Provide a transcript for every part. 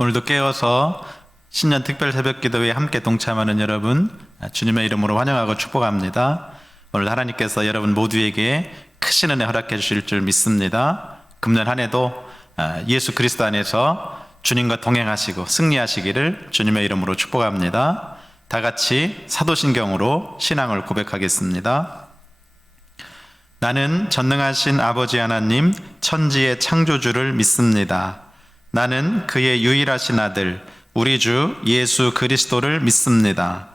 오늘도 깨어서 신년 특별 새벽 기도회에 함께 동참하는 여러분, 주님의 이름으로 환영하고 축복합니다. 오늘 하나님께서 여러분 모두에게 크신 은혜 허락해 주실 줄 믿습니다. 금년 한 해도 예수 그리스도 안에서 주님과 동행하시고 승리하시기를 주님의 이름으로 축복합니다. 다 같이 사도신경으로 신앙을 고백하겠습니다. 나는 전능하신 아버지 하나님 천지의 창조주를 믿습니다. 나는 그의 유일하신 아들 우리 주 예수 그리스도를 믿습니다.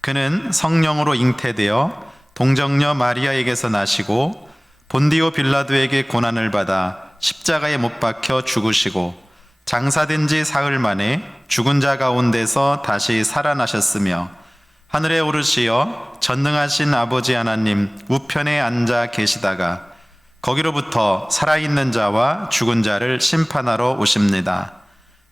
그는 성령으로 잉태되어 동정녀 마리아에게서 나시고 본디오 빌라도에게 고난을 받아 십자가에 못 박혀 죽으시고 장사된 지 사흘 만에 죽은 자 가운데서 다시 살아나셨으며 하늘에 오르시어 전능하신 아버지 하나님 우편에 앉아 계시다가 거기로부터 살아있는 자와 죽은 자를 심판하러 오십니다.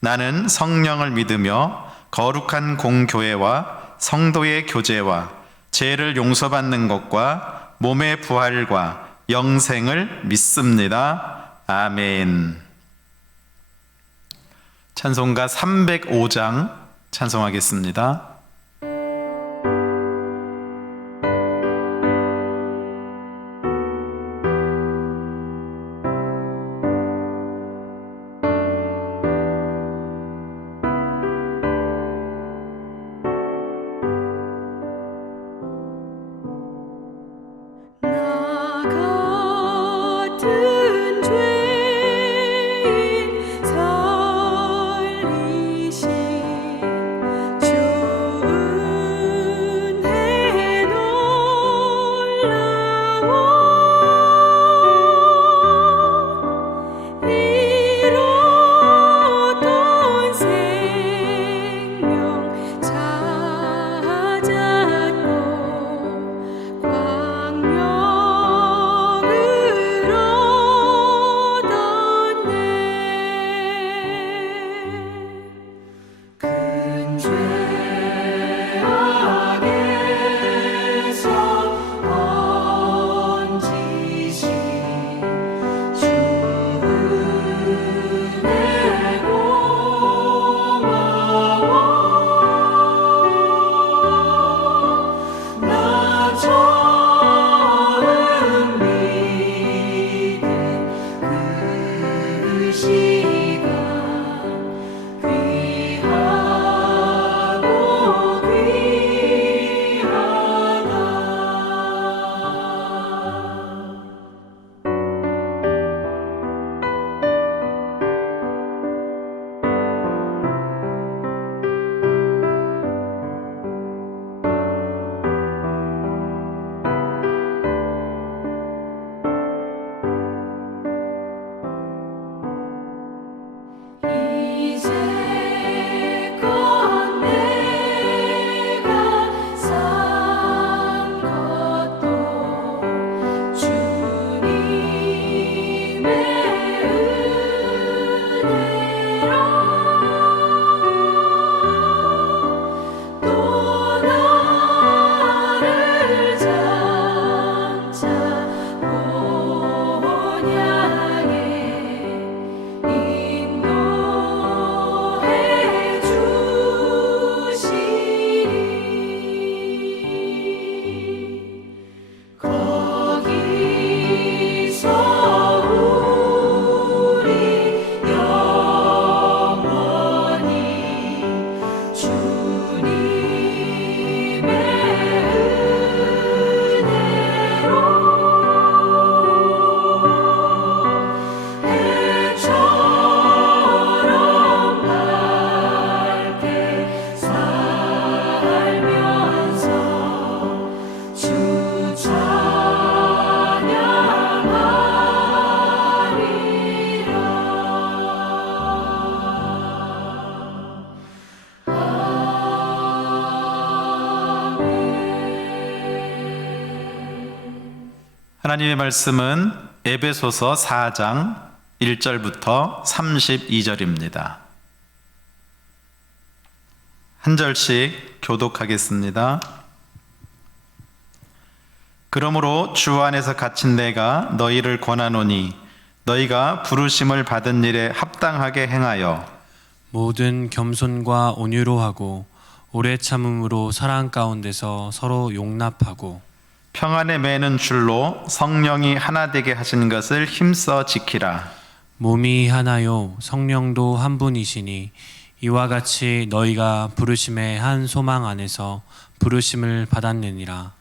나는 성령을 믿으며 거룩한 공교회와 성도의 교제와 죄를 용서받는 것과 몸의 부활과 영생을 믿습니다. 아멘. 찬송가 305장 찬송하겠습니다. 하나님의 말씀은 에베소서 4장 1절부터 32절입니다. 한 절씩 교독하겠습니다. 그러므로 주 안에서 갇힌 내가 너희를 권하노니 너희가 부르심을 받은 일에 합당하게 행하여 모든 겸손과 온유로 하고 오래 참음으로 사랑 가운데서 서로 용납하고 평안에 매는 줄로 성령이 하나 되게 하신 것을 힘써 지키라. 몸이 하나요 성령도 한 분이시니 이와 같이 너희가 부르심의 한 소망 안에서 부르심을 받았느니라.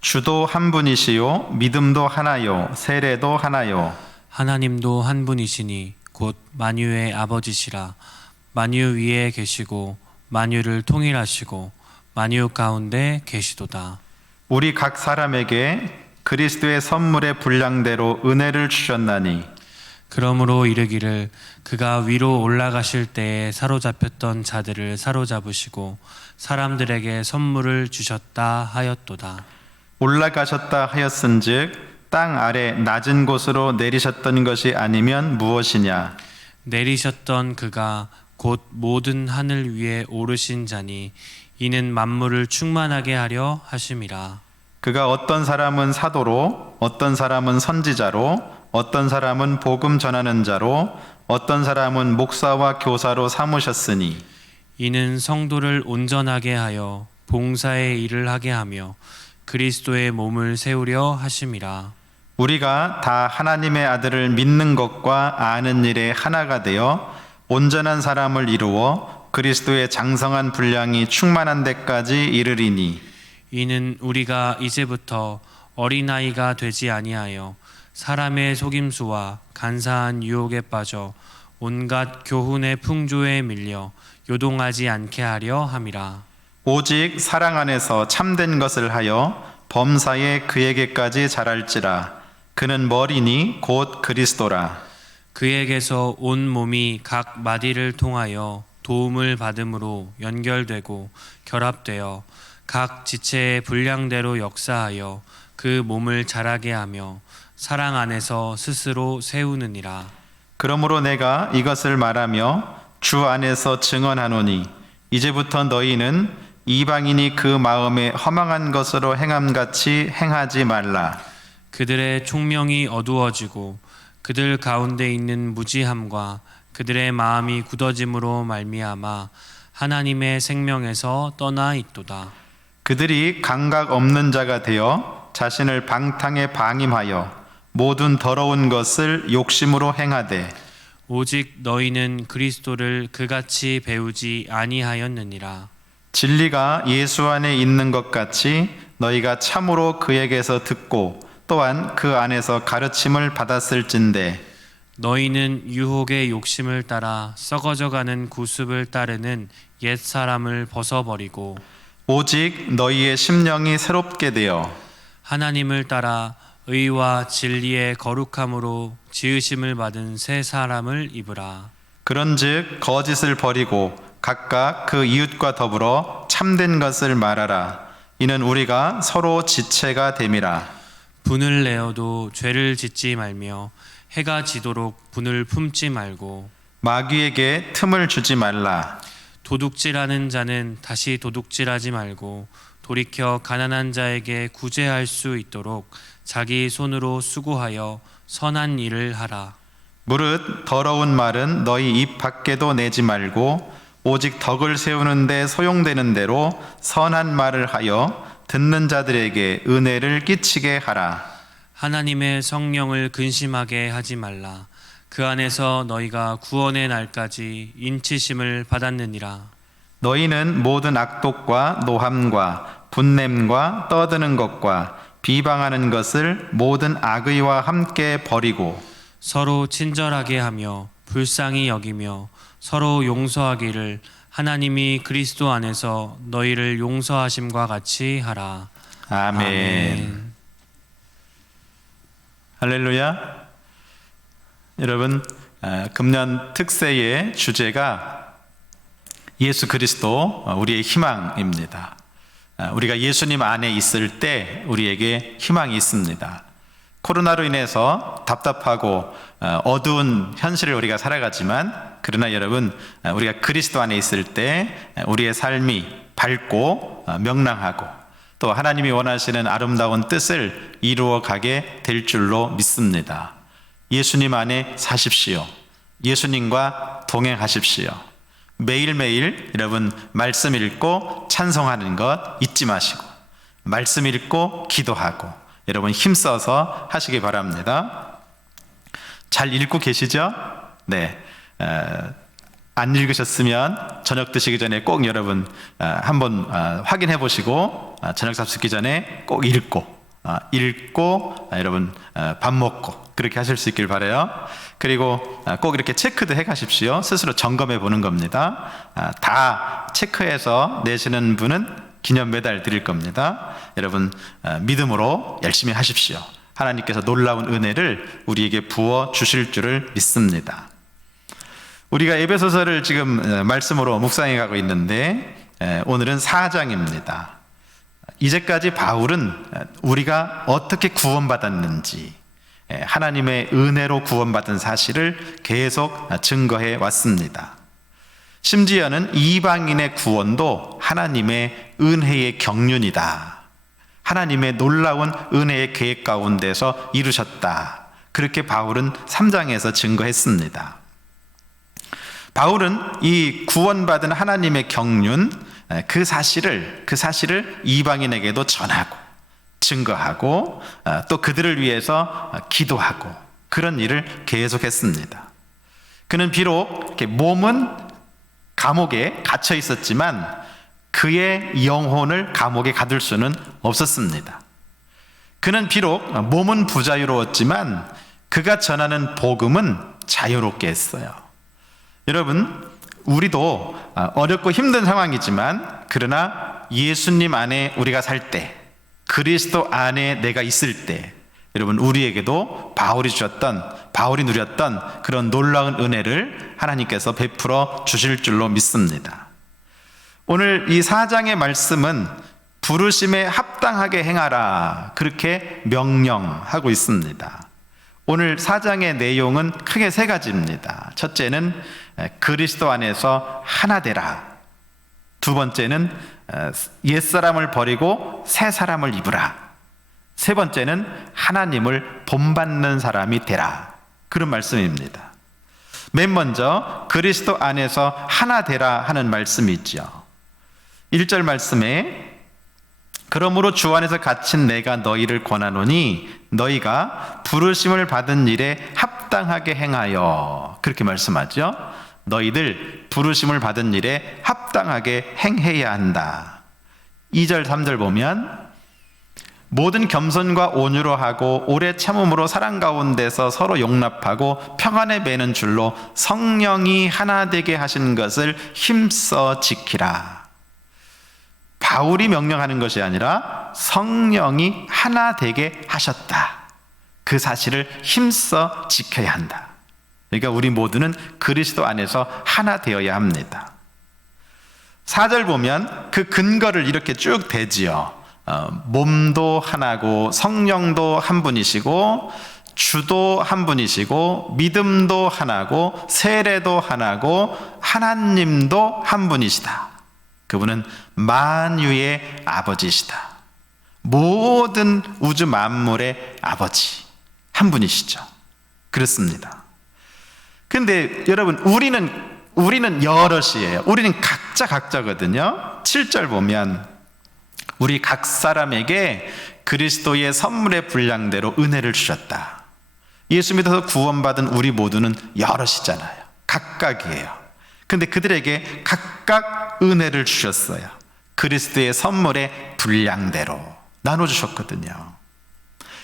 주도 한 분이시요 믿음도 하나요 세례도 하나요. 하나님도 한 분이시니 곧 만유의 아버지시라. 만유 위에 계시고 만유를 통일하시고 만유 가운데 계시도다. 우리 각 사람에게 그리스도의 선물의 분량대로 은혜를 주셨나니 그러므로 이르기를 그가 위로 올라가실 때에 사로잡혔던 자들을 사로잡으시고 사람들에게 선물을 주셨다 하였도다. 올라가셨다 하였은즉 땅 아래 낮은 곳으로 내리셨던 것이 아니면 무엇이냐. 내리셨던 그가 곧 모든 하늘 위에 오르신 자니 이는 만물을 충만하게 하려 하심이라. 그가 어떤 사람은 사도로 어떤 사람은 선지자로 어떤 사람은 복음 전하는 자로 어떤 사람은 목사와 교사로 삼으셨으니 이는 성도를 온전하게 하여 봉사의 일을 하게 하며 그리스도의 몸을 세우려 하심이라. 우리가 다 하나님의 아들을 믿는 것과 아는 일에 하나가 되어 온전한 사람을 이루어 그리스도의 장성한 분량이 충만한 데까지 이르리니 이는 우리가 이제부터 어린아이가 되지 아니하여 사람의 속임수와 간사한 유혹에 빠져 온갖 교훈의 풍조에 밀려 요동하지 않게 하려 함이라. 오직 사랑 안에서 참된 것을 하여 범사에 그에게까지 자랄지라. 그는 머리니 곧 그리스도라. 그에게서 온 몸이 각 마디를 통하여 도움을 받음으로 연결되고 결합되어 각 지체의 분량대로 역사하여 그 몸을 자라게 하며 사랑 안에서 스스로 세우느니라. 그러므로 내가 이것을 말하며 주 안에서 증언하노니 이제부터 너희는 이방인이 그 마음에 허망한 것으로 행함같이 행하지 말라. 그들의 총명이 어두워지고 그들 가운데 있는 무지함과 그들의 마음이 굳어짐으로 말미암아 하나님의 생명에서 떠나 있도다. 그들이 감각 없는 자가 되어 자신을 방탕에 방임하여 모든 더러운 것을 욕심으로 행하되 오직 너희는 그리스도를 그같이 배우지 아니하였느니라. 진리가 예수 안에 있는 것 같이 너희가 참으로 그에게서 듣고 또한 그 안에서 가르침을 받았을진대 너희는 유혹의 욕심을 따라 썩어져가는 구습을 따르는 옛 사람을 벗어버리고 오직 너희의 심령이 새롭게 되어 하나님을 따라 의와 진리의 거룩함으로 지으심을 받은 새 사람을 입으라. 그런즉 거짓을 버리고 각각 그 이웃과 더불어 참된 것을 말하라. 이는 우리가 서로 지체가 됨이라. 분을 내어도 죄를 짓지 말며 해가 지도록 분을 품지 말고 마귀에게 틈을 주지 말라. 도둑질하는 자는 다시 도둑질하지 말고 돌이켜 가난한 자에게 구제할 수 있도록 자기 손으로 수고하여 선한 일을 하라. 무릇 더러운 말은 너희 입 밖에도 내지 말고 오직 덕을 세우는 데 소용되는 대로 선한 말을 하여 듣는 자들에게 은혜를 끼치게 하라. 하나님의 성령을 근심하게 하지 말라. 그 안에서 너희가 구원의 날까지 인치심을 받았느니라. 너희는 모든 악독과 노함과 분냄과 떠드는 것과 비방하는 것을 모든 악의와 함께 버리고 서로 친절하게 하며 불쌍히 여기며 서로 용서하기를 하나님이 그리스도 안에서 너희를 용서하심과 같이 하라. 아멘. 할렐루야. 여러분, 금년 특세의 주제가 예수 그리스도 우리의 희망입니다. 우리가 예수님 안에 있을 때 우리에게 희망이 있습니다. 코로나로 인해서 답답하고 어두운 현실을 우리가 살아가지만 그러나 여러분, 우리가 그리스도 안에 있을 때 우리의 삶이 밝고 명랑하고 또 하나님이 원하시는 아름다운 뜻을 이루어 가게 될 줄로 믿습니다. 예수님 안에 사십시오. 예수님과 동행하십시오. 매일매일 여러분 말씀 읽고 찬송하는 것 잊지 마시고 말씀 읽고 기도하고 여러분 힘써서 하시기 바랍니다. 잘 읽고 계시죠? 네. 안 읽으셨으면 저녁 드시기 전에 꼭 여러분 한번 확인해 보시고 저녁 잡수기 전에 꼭 읽고 여러분 밥 먹고 그렇게 하실 수 있길 바라요. 그리고 꼭 이렇게 체크도 해 가십시오. 스스로 점검해 보는 겁니다. 다 체크해서 내시는 분은 기념 메달 드릴 겁니다. 여러분 믿음으로 열심히 하십시오. 하나님께서 놀라운 은혜를 우리에게 부어 주실 줄을 믿습니다. 우리가 에베소서를 지금 말씀으로 묵상해 가고 있는데 오늘은 4장입니다. 이제까지 바울은 우리가 어떻게 구원받았는지 하나님의 은혜로 구원받은 사실을 계속 증거해 왔습니다. 심지어는 이방인의 구원도 하나님의 은혜의 경륜이다. 하나님의 놀라운 은혜의 계획 가운데서 이루셨다. 그렇게 바울은 3장에서 증거했습니다. 바울은 이 구원받은 하나님의 경륜, 그 사실을 이방인에게도 전하고 증거하고 또 그들을 위해서 기도하고 그런 일을 계속했습니다. 그는 비록 몸은 감옥에 갇혀 있었지만 그의 영혼을 감옥에 가둘 수는 없었습니다. 그는 비록 몸은 부자유로웠지만 그가 전하는 복음은 자유롭게 했어요. 여러분, 우리도 어렵고 힘든 상황이지만 그러나 예수님 안에 우리가 살 때, 그리스도 안에 내가 있을 때 여러분 우리에게도 바울이 누렸던 그런 놀라운 은혜를 하나님께서 베풀어 주실 줄로 믿습니다. 오늘 이 4장의 말씀은 부르심에 합당하게 행하라 그렇게 명령하고 있습니다. 오늘 4장의 내용은 크게 3가지입니다. 첫째는 그리스도 안에서 하나 되라. 두 번째는 옛사람을 버리고 새 사람을 입으라. 세 번째는 하나님을 본받는 사람이 되라. 그런 말씀입니다. 맨 먼저 그리스도 안에서 하나 되라 하는 말씀이 있죠. 1절 말씀에 그러므로 주 안에서 갇힌 내가 너희를 권하노니 너희가 부르심을 받은 일에 합당하게 행하여 그렇게 말씀하죠. 너희들 부르심을 받은 일에 합당하게 행해야 한다. 2절 3절 보면 모든 겸손과 온유로 하고 오래 참음으로 사랑 가운데서 서로 용납하고 평안에 매는 줄로 성령이 하나 되게 하신 것을 힘써 지키라. 바울이 명령하는 것이 아니라 성령이 하나 되게 하셨다. 그 사실을 힘써 지켜야 한다. 그러니까 우리 모두는 그리스도 안에서 하나 되어야 합니다. 4절 보면 그 근거를 이렇게 쭉 대지요. 몸도 하나고 성령도 한 분이시고 주도 한 분이시고 믿음도 하나고 세례도 하나고 하나님도 한 분이시다. 그분은 만유의 아버지시다. 모든 우주 만물의 아버지 한 분이시죠. 그렇습니다. 근데 여러분 우리는 여럿이에요. 우리는 각자거든요. 7절 보면 우리 각 사람에게 그리스도의 선물의 분량대로 은혜를 주셨다. 예수 믿어서 구원받은 우리 모두는 여럿이잖아요. 각각이에요. 근데 그들에게 각각 은혜를 주셨어요. 그리스도의 선물의 분량대로 나눠주셨거든요.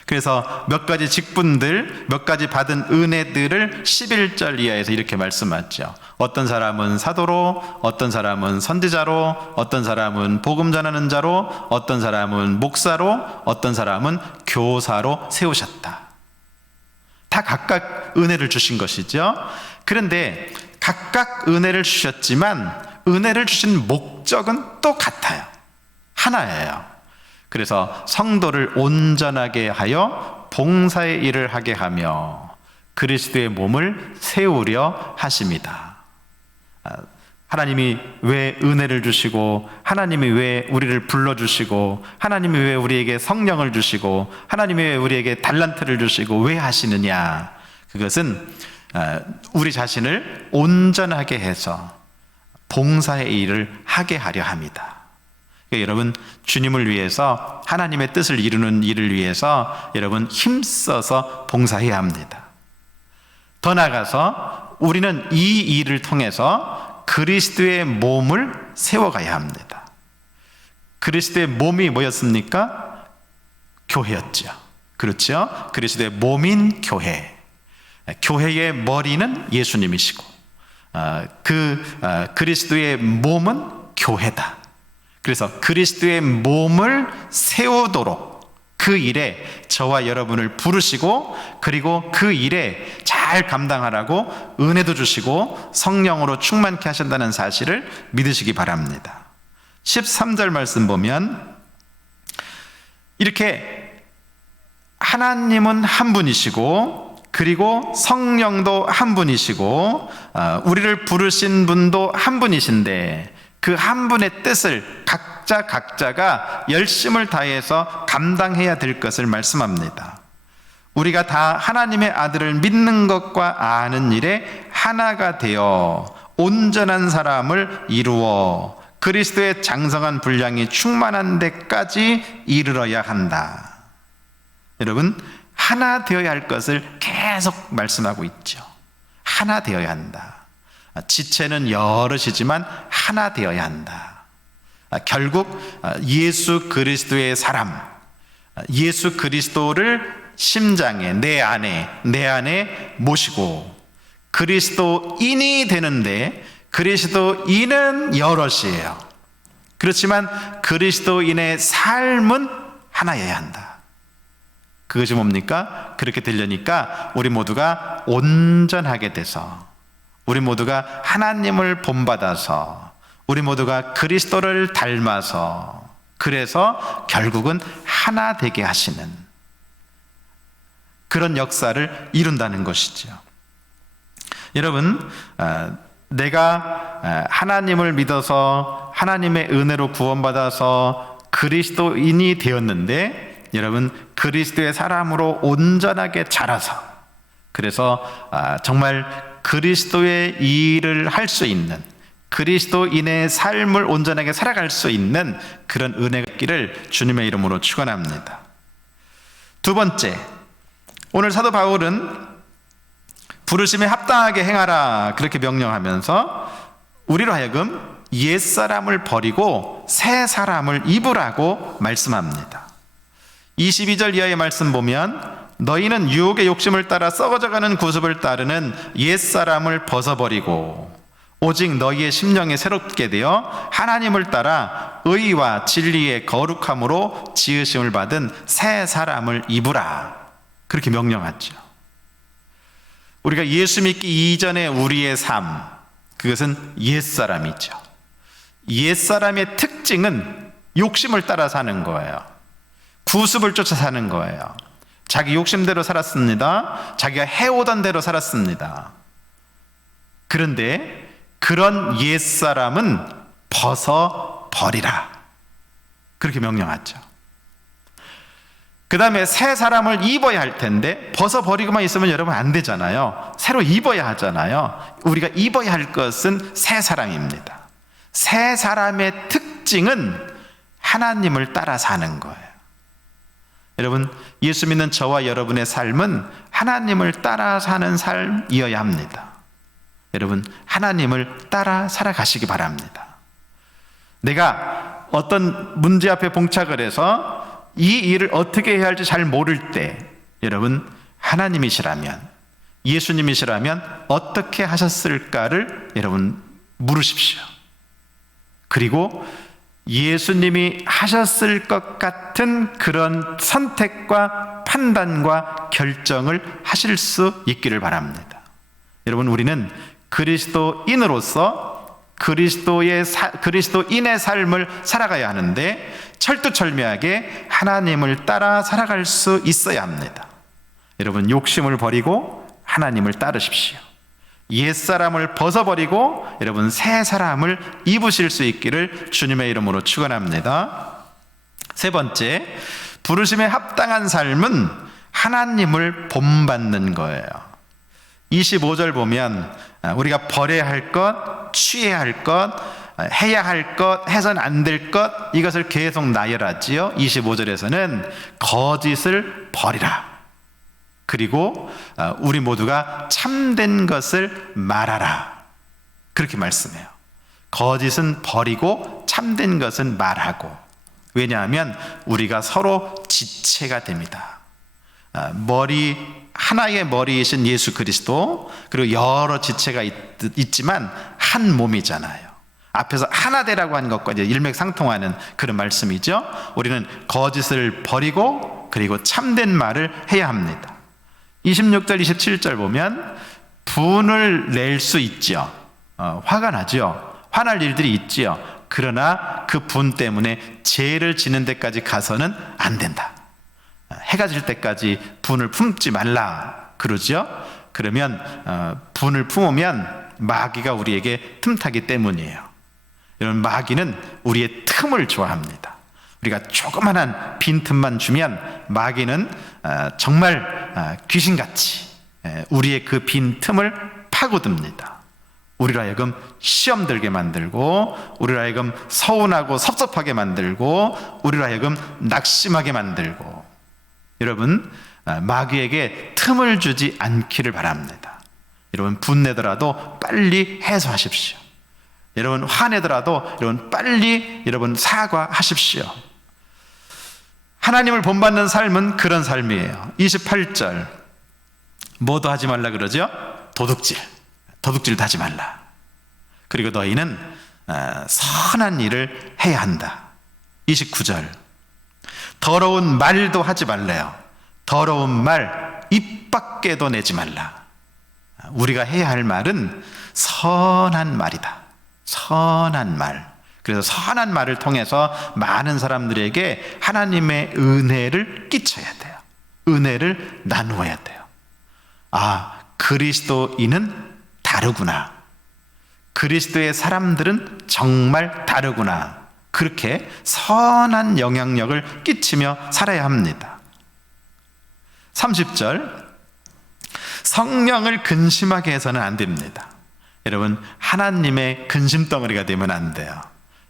그래서 몇 가지 직분들, 몇 가지 받은 은혜들을 11절 이하에서 이렇게 말씀하죠. 어떤 사람은 사도로, 어떤 사람은 선지자로, 어떤 사람은 복음 전하는 자로, 어떤 사람은 목사로, 어떤 사람은 교사로 세우셨다. 다 각각 은혜를 주신 것이죠. 그런데 각각 은혜를 주셨지만 은혜를 주신 목적은 또 같아요. 하나예요. 그래서 성도를 온전하게 하여 봉사의 일을 하게 하며 그리스도의 몸을 세우려 하십니다. 하나님이 왜 은혜를 주시고 하나님이 왜 우리를 불러주시고 하나님이 왜 우리에게 성령을 주시고 하나님이 왜 우리에게 달란트를 주시고 왜 하시느냐? 그것은 우리 자신을 온전하게 해서 봉사의 일을 하게 하려 합니다. 그러니까 여러분, 주님을 위해서, 하나님의 뜻을 이루는 일을 위해서 여러분 힘써서 봉사해야 합니다. 더 나아가서 우리는 이 일을 통해서 그리스도의 몸을 세워가야 합니다. 그리스도의 몸이 뭐였습니까? 교회였죠. 그렇죠? 그리스도의 몸인 교회. 교회의 머리는 예수님이시고 그리스도의 몸은 교회다. 그래서 그리스도의 몸을 세우도록 그 일에 저와 여러분을 부르시고, 그리고 그 일에 잘 감당하라고 은혜도 주시고 성령으로 충만케 하신다는 사실을 믿으시기 바랍니다. 13절 말씀 보면 이렇게 하나님은 한 분이시고, 그리고 성령도 한 분이시고, 우리를 부르신 분도 한 분이신데 그 한 분의 뜻을 각자가 열심을 다해서 감당해야 될 것을 말씀합니다. 우리가 다 하나님의 아들을 믿는 것과 아는 일에 하나가 되어 온전한 사람을 이루어 그리스도의 장성한 분량이 충만한 데까지 이르러야 한다. 여러분, 하나 되어야 할 것을 계속 말씀하고 있죠. 하나 되어야 한다. 지체는 여럿이지만 하나 되어야 한다. 결국 예수 그리스도의 사람, 예수 그리스도를 심장에, 내 안에 모시고 그리스도인이 되는데, 그리스도인은 여럿이에요. 그렇지만 그리스도인의 삶은 하나여야 한다. 그것이 뭡니까? 그렇게 되려니까 우리 모두가 온전하게 돼서, 우리 모두가 하나님을 본받아서, 우리 모두가 그리스도를 닮아서, 그래서 결국은 하나 되게 하시는 그런 역사를 이룬다는 것이죠. 여러분, 내가 하나님을 믿어서 하나님의 은혜로 구원받아서 그리스도인이 되었는데, 여러분, 그리스도의 사람으로 온전하게 자라서, 그래서 정말 그리스도의 일을 할 수 있는, 그리스도인의 삶을 온전하게 살아갈 수 있는 그런 은혜가 있기를 주님의 이름으로 축원합니다. 두 번째, 오늘 사도 바울은 부르심에 합당하게 행하라 그렇게 명령하면서 우리로 하여금 옛사람을 버리고 새 사람을 입으라고 말씀합니다. 22절 이하의 말씀 보면 너희는 유혹의 욕심을 따라 썩어져가는 구습을 따르는 옛사람을 벗어버리고 오직 너희의 심령이 새롭게 되어 하나님을 따라 의와 진리의 거룩함으로 지으심을 받은 새 사람을 입으라 그렇게 명령하죠. 우리가 예수 믿기 이전의 우리의 삶, 그것은 옛사람이죠. 옛사람의 특징은 욕심을 따라 사는 거예요. 구습을 쫓아 사는 거예요. 자기 욕심대로 살았습니다. 자기가 해오던 대로 살았습니다. 그런데 그런 옛사람은 벗어버리라 그렇게 명령하죠. 그 다음에 새 사람을 입어야 할 텐데 벗어버리고만 있으면 여러분 안 되잖아요. 새로 입어야 하잖아요. 우리가 입어야 할 것은 새 사람입니다. 새 사람의 특징은 하나님을 따라 사는 거예요. 여러분, 예수 믿는 저와 여러분의 삶은 하나님을 따라 사는 삶이어야 합니다. 여러분, 하나님을 따라 살아가시기 바랍니다. 내가 어떤 문제 앞에 봉착을 해서 이 일을 어떻게 해야 할지 잘 모를 때, 여러분, 하나님이시라면, 예수님이시라면 어떻게 하셨을까를 여러분 물으십시오. 그리고 예수님이 하셨을 것 같은 그런 선택과 판단과 결정을 하실 수 있기를 바랍니다. 여러분, 우리는 그리스도인으로서 그리스도인의 삶을 살아가야 하는데 철두철미하게 하나님을 따라 살아갈 수 있어야 합니다. 여러분, 욕심을 버리고 하나님을 따르십시오. 옛사람을 벗어버리고 여러분 새 사람을 입으실 수 있기를 주님의 이름으로 축원합니다. 세 번째, 부르심에 합당한 삶은 하나님을 본받는 거예요. 25절 보면 우리가 버려야 할 것 취해야 할 것, 해야 할 것, 해서는 안 될 것, 이것을 계속 나열하지요. 25절에서는 거짓을 버리라. 그리고 우리 모두가 참된 것을 말하라. 그렇게 말씀해요. 거짓은 버리고 참된 것은 말하고. 왜냐하면 우리가 서로 지체가 됩니다. 하나의 머리이신 예수 그리스도, 그리고 여러 지체가 있지만 한 몸이잖아요. 앞에서 하나 되라고 한 것과 이제 일맥상통하는 그런 말씀이죠. 우리는 거짓을 버리고 그리고 참된 말을 해야 합니다. 26절 27절 보면 분을 낼 수 있죠. 화가 나죠. 화날 일들이 있지요. 그러나 그 분 때문에 죄를 지는 데까지 가서는 안 된다. 해가 질 때까지 분을 품지 말라 그러죠. 그러면 분을 품으면 마귀가 우리에게 틈타기 때문이에요. 여러분, 마귀는 우리의 틈을 좋아합니다. 우리가 조그만한 빈틈만 주면 마귀는 정말 귀신같이 우리의 그 빈틈을 파고듭니다. 우리로 하여금 시험 들게 만들고, 우리로 하여금 서운하고 섭섭하게 만들고, 우리로 하여금 낙심하게 만들고. 여러분, 마귀에게 틈을 주지 않기를 바랍니다. 여러분, 분내더라도 빨리 해소하십시오. 여러분, 화내더라도 여러분 빨리 사과하십시오. 하나님을 본받는 삶은 그런 삶이에요. 28절, 뭐도 하지 말라 그러죠? 도둑질도 하지 말라. 그리고 너희는 선한 일을 해야 한다. 29절, 더러운 말도 하지 말래요. 더러운 말 입 밖에도 내지 말라. 우리가 해야 할 말은 선한 말이다. 선한 말. 그래서 선한 말을 통해서 많은 사람들에게 하나님의 은혜를 끼쳐야 돼요. 은혜를 나누어야 돼요. 아, 그리스도인은 다르구나. 그리스도의 사람들은 정말 다르구나. 그렇게 선한 영향력을 끼치며 살아야 합니다. 30절, 성령을 근심하게 해서는 안 됩니다. 여러분, 하나님의 근심덩어리가 되면 안 돼요.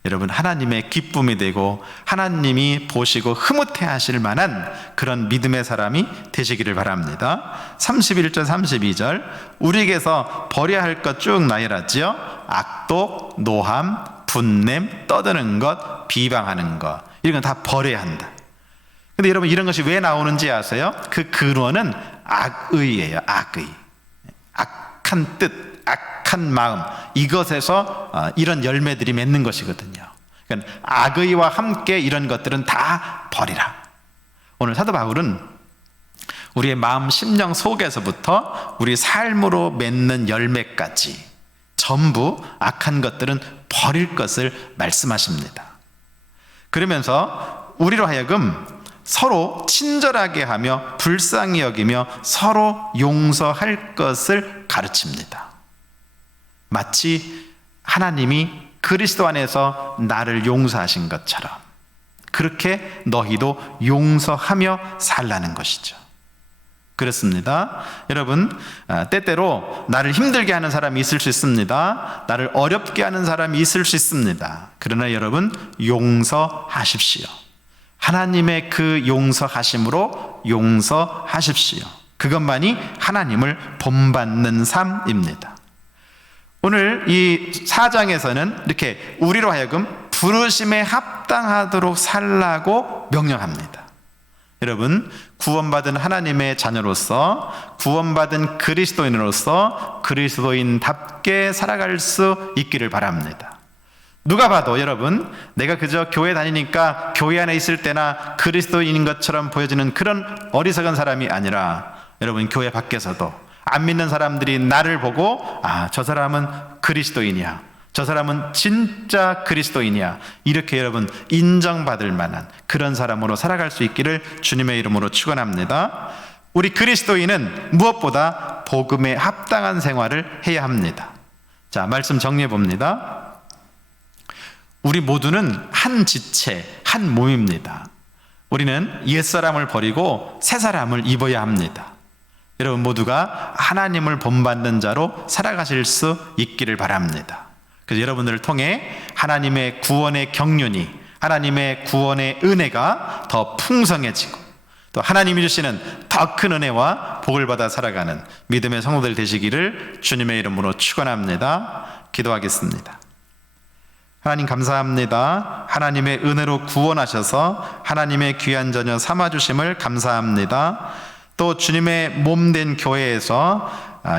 여러분, 하나님의 기쁨이 되고 하나님이 보시고 흐뭇해 하실 만한 그런 믿음의 사람이 되시기를 바랍니다. 31절 32절, 우리에게서 버려야 할 것 쭉 나열하지요. 악독, 노함, 분냄, 떠드는 것, 비방하는 것, 이런 건 다 버려야 한다. 근데 여러분, 이런 것이 왜 나오는지 아세요? 그 근원은 악의예요. 악의. 악한 뜻, 악한 마음, 이것에서 이런 열매들이 맺는 것이거든요. 그러니까 악의와 함께 이런 것들은 다 버리라. 오늘 사도 바울은 우리의 마음, 심령 속에서부터 우리 삶으로 맺는 열매까지 전부 악한 것들은 버릴 것을 말씀하십니다. 그러면서 우리로 하여금 서로 친절하게 하며 불쌍히 여기며 서로 용서할 것을 가르칩니다. 마치 하나님이 그리스도 안에서 나를 용서하신 것처럼 그렇게 너희도 용서하며 살라는 것이죠. 그렇습니다. 여러분, 때때로 나를 힘들게 하는 사람이 있을 수 있습니다. 나를 어렵게 하는 사람이 있을 수 있습니다. 그러나 여러분, 용서하십시오. 하나님의 그 용서하심으로 용서하십시오. 그것만이 하나님을 본받는 삶입니다. 오늘 이 4장에서는 이렇게 우리로 하여금 부르심에 합당하도록 살라고 명령합니다. 여러분, 구원받은 하나님의 자녀로서, 구원받은 그리스도인으로서 그리스도인답게 살아갈 수 있기를 바랍니다. 누가 봐도 여러분, 내가 그저 교회 다니니까 교회 안에 있을 때나 그리스도인인 것처럼 보여지는 그런 어리석은 사람이 아니라, 여러분, 교회 밖에서도 안 믿는 사람들이 나를 보고, 아, 저 사람은 그리스도인이야, 저 사람은 진짜 그리스도인이야, 이렇게 여러분 인정받을 만한 그런 사람으로 살아갈 수 있기를 주님의 이름으로 축원합니다. 우리 그리스도인은 무엇보다 복음에 합당한 생활을 해야 합니다. 자, 말씀 정리해 봅니다. 우리 모두는 한 지체, 한 몸입니다. 우리는 옛사람을 버리고 새사람을 입어야 합니다. 여러분 모두가 하나님을 본받는 자로 살아가실 수 있기를 바랍니다. 그래서 여러분들을 통해 하나님의 구원의 경륜이, 하나님의 구원의 은혜가 더 풍성해지고 또 하나님이 주시는 더 큰 은혜와 복을 받아 살아가는 믿음의 성도들 되시기를 주님의 이름으로 축원합니다. 기도하겠습니다. 하나님 감사합니다. 하나님의 은혜로 구원하셔서 하나님의 귀한 자녀 삼아주심을 감사합니다. 또 주님의 몸된 교회에서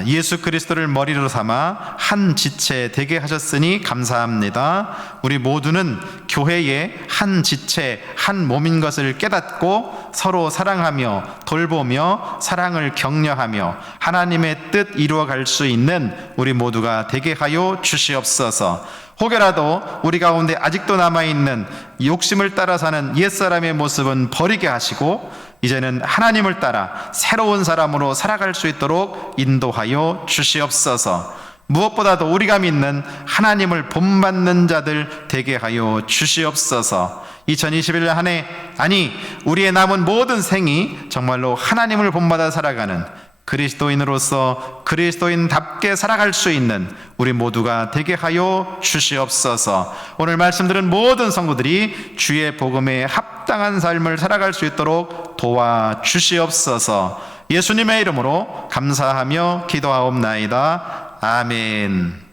예수 그리스도를 머리로 삼아 한 지체 되게 하셨으니 감사합니다. 우리 모두는 교회의 한 지체, 한 몸인 것을 깨닫고 서로 사랑하며 돌보며 사랑을 격려하며 하나님의 뜻 이루어갈 수 있는 우리 모두가 되게 하여 주시옵소서. 혹여라도 우리 가운데 아직도 남아있는 욕심을 따라 사는 옛사람의 모습은 버리게 하시고 이제는 하나님을 따라 새로운 사람으로 살아갈 수 있도록 인도하여 주시옵소서. 무엇보다도 우리가 믿는 하나님을 본받는 자들 되게 하여 주시옵소서. 2021년 한 해, 아니 우리의 남은 모든 생이 정말로 하나님을 본받아 살아가는 그리스도인으로서 그리스도인답게 살아갈 수 있는 우리 모두가 되게 하여 주시옵소서. 오늘 말씀드린 모든 성도들이 주의 복음에 합당한 삶을 살아갈 수 있도록 도와주시옵소서. 예수님의 이름으로 감사하며 기도하옵나이다. 아멘.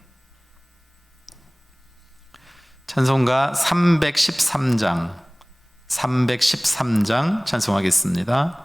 찬송가 313장 찬송하겠습니다.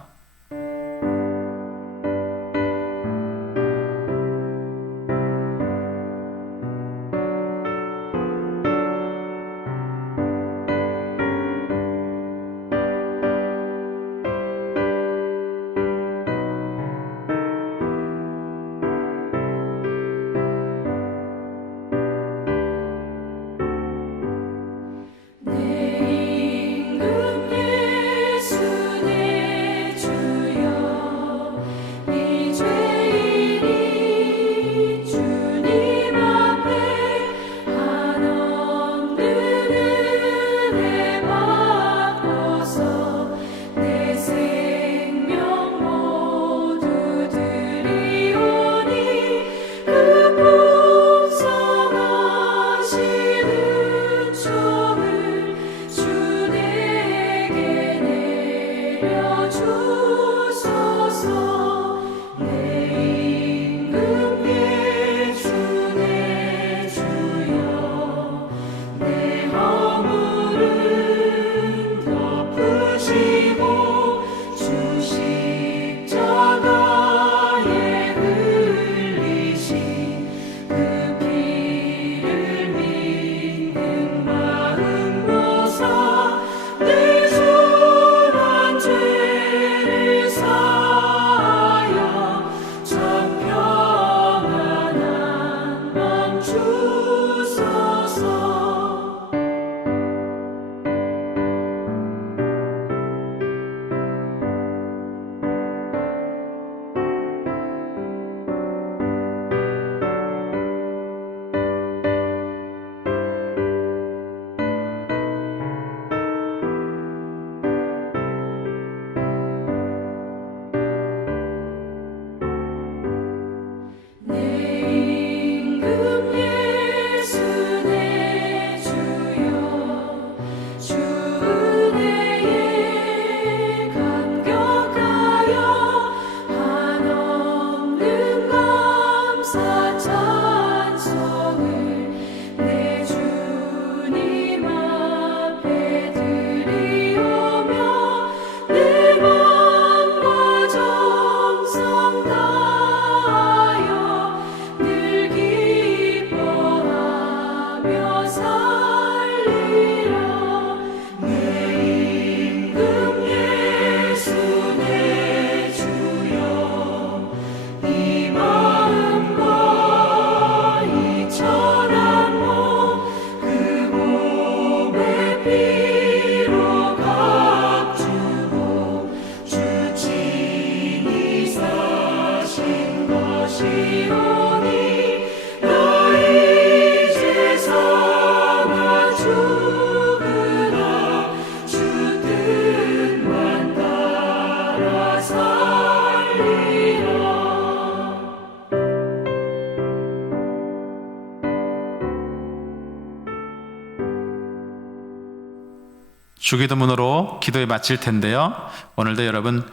주기도문으로 기도에 마칠 텐데요. 오늘도 여러분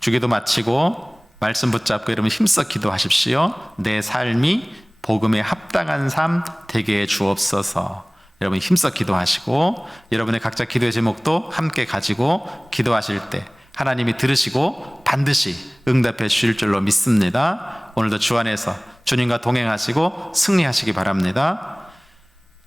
주기도 마치고 말씀 붙잡고 여러분 힘써 기도하십시오. 내 삶이 복음에 합당한 삶 되게 해 주옵소서. 여러분 힘써 기도하시고 여러분의 각자 기도의 제목도 함께 가지고 기도하실 때 하나님이 들으시고 반드시 응답해 주실 줄로 믿습니다. 오늘도 주 안에서 주님과 동행하시고 승리하시기 바랍니다.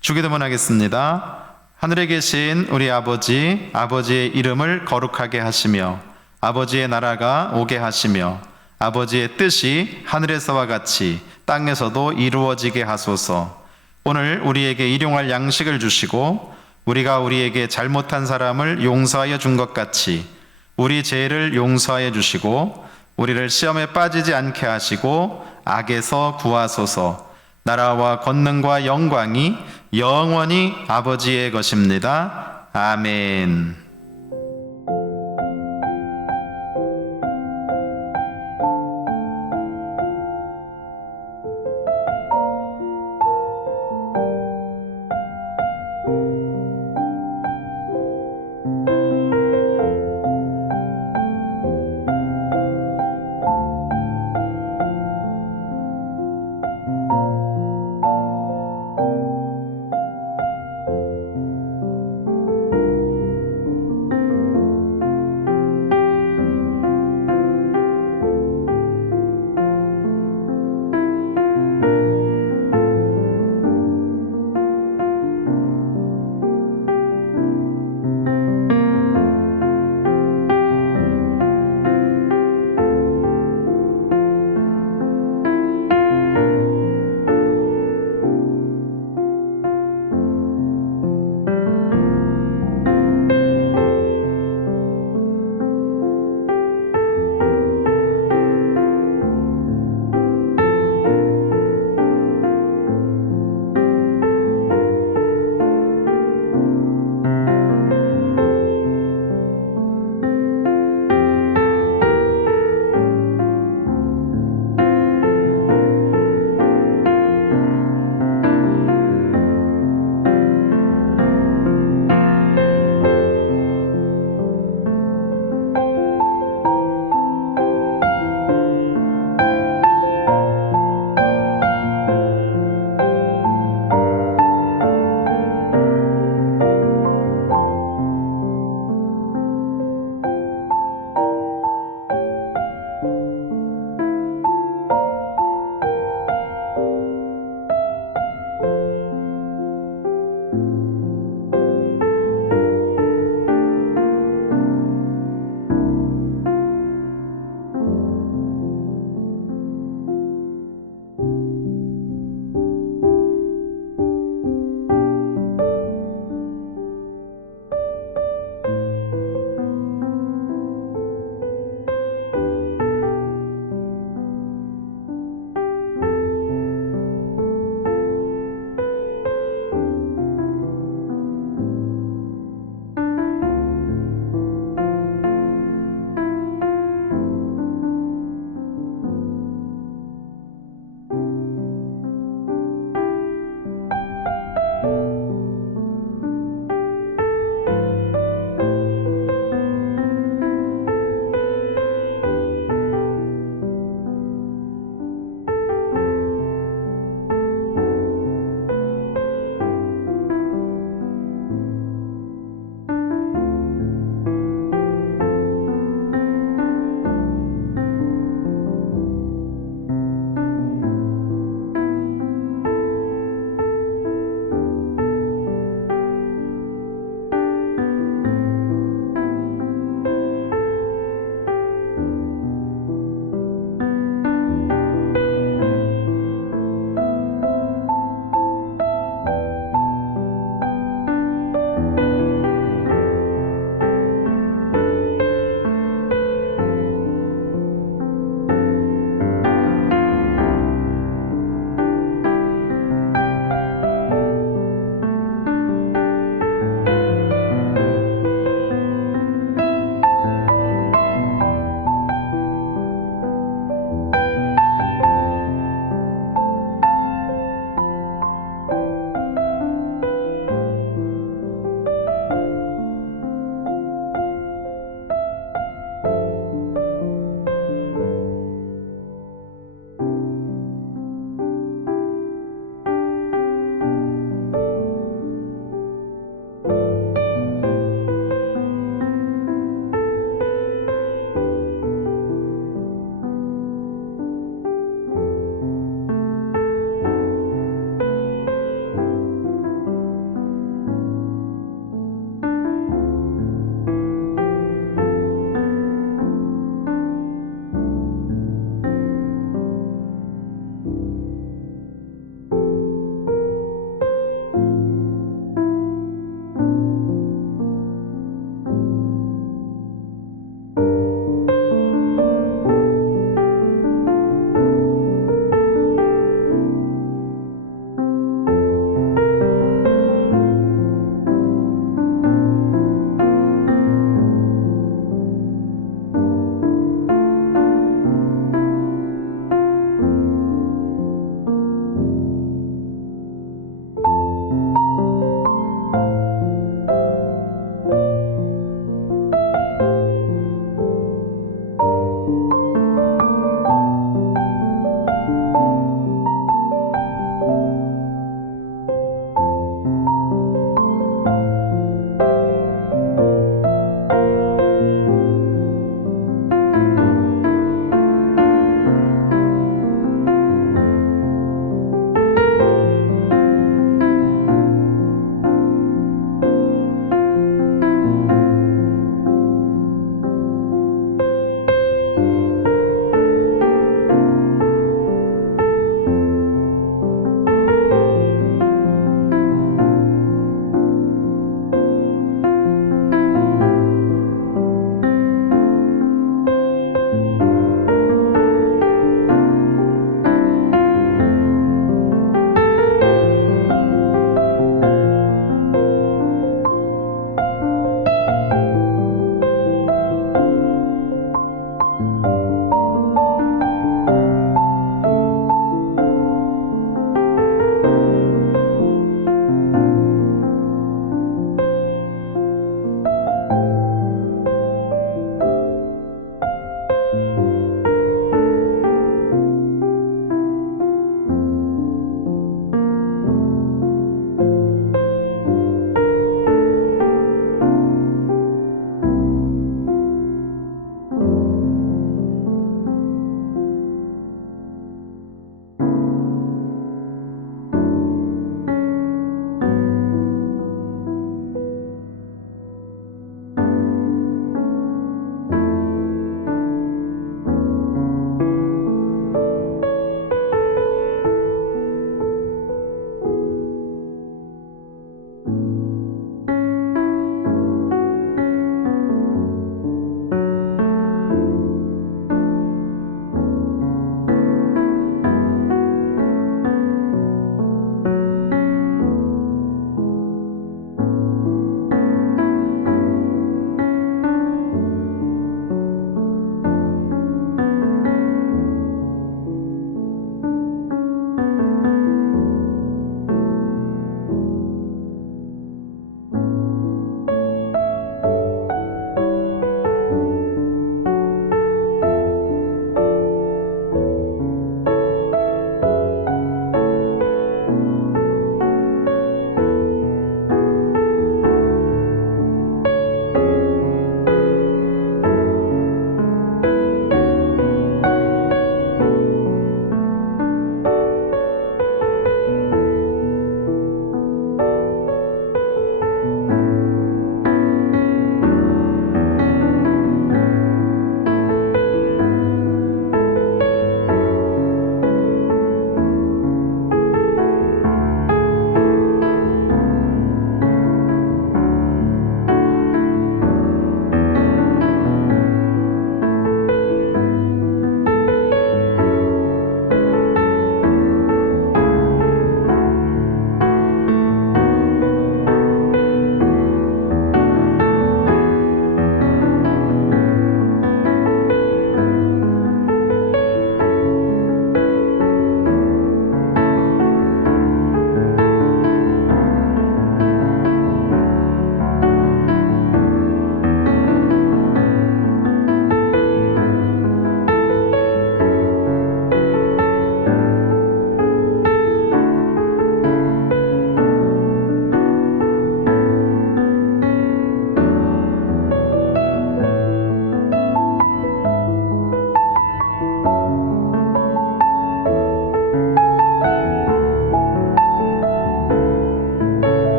주기도문 하겠습니다. 하늘에 계신 우리 아버지, 아버지의 이름을 거룩하게 하시며 아버지의 나라가 오게 하시며 아버지의 뜻이 하늘에서와 같이 땅에서도 이루어지게 하소서. 오늘 우리에게 일용할 양식을 주시고 우리가 우리에게 잘못한 사람을 용서하여 준 것 같이 우리 죄를 용서하여 주시고 우리를 시험에 빠지지 않게 하시고 악에서 구하소서. 나라와 권능과 영광이 영원히 아버지의 것입니다. 아멘.